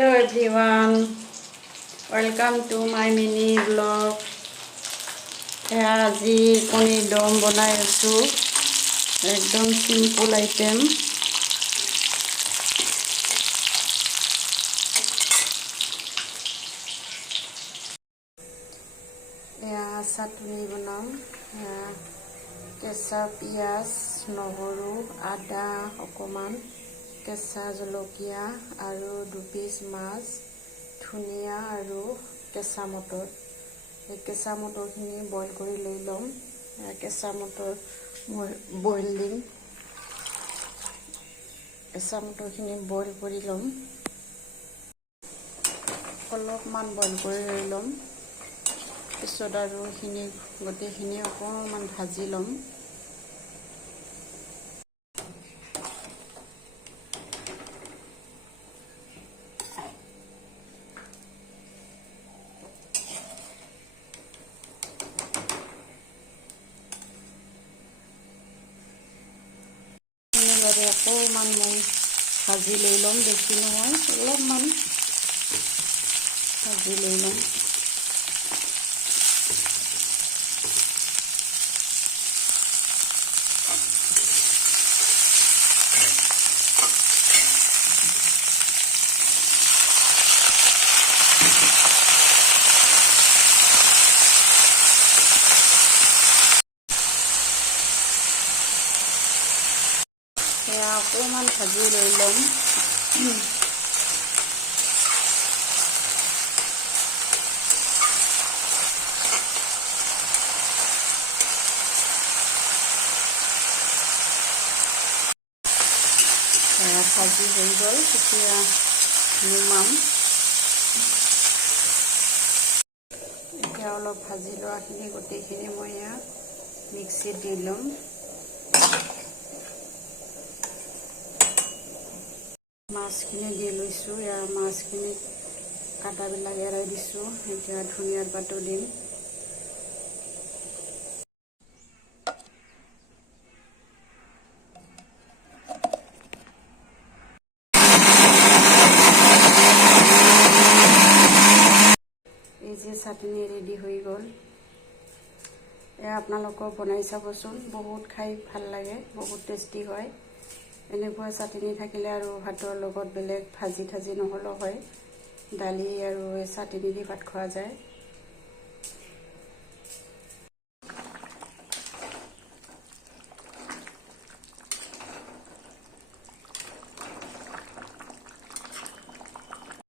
Hello everyone, welcome to my mini vlog. আজি কণীৰ দম বনাই আছো, একদম সিম্পল আইটেম। চাটনি বনাম, কেঁচা পিঁয়াজ, নহৰু, আদা অকণমান, কেঁচা জলকীয়া আৰু 2 পিচ মাছ, ধনিয়া আৰু কেঁচা মটৰ। এই কেঁচা মটৰখিনি বইল কৰি লৈ ল'ম। কেঁচা মটৰ বইল দিম, কেঁচা মটৰখিনি বইল কৰি ল'ম, অলপমান বইল কৰি লৈ ল'ম। পিছত আৰু এইখিনি গোটেইখিনি অকণমান ভাজি ল'ম। অকণমান মই ভাজি লৈ ল'ম, বেছি নহয়, অলপমান ভাজি লৈ ল'ম। অকণমান ভাজি লৈ ল'ম। ভাজি হৈ গ'ল, এতিয়া নুমাম। এতিয়া অলপ ভাজি লোৱাখিনি গোটেইখিনি মই মিক্সিত দি ল'ম। মাছখিনি দি লৈছোঁ, মাছখিনি কাটাবিলাক এৰাই দিছোঁ। এতিয়া ধনিয়াৰ পাতো দিম। এই যে চাটনি ৰেডি হৈ গ'ল। আপোনালোকেও বনাই চাবচোন, বহুত খাই ভাল লাগে, বহুত টেষ্টি হয়। এনেকুৱা চাটনি থাকিলে আৰু ভাতৰ লগত বেলেগ ভাজি থাজি নহ'লেও হয়, দালি আৰু এই চাটনি দি ভাত খোৱা যায়।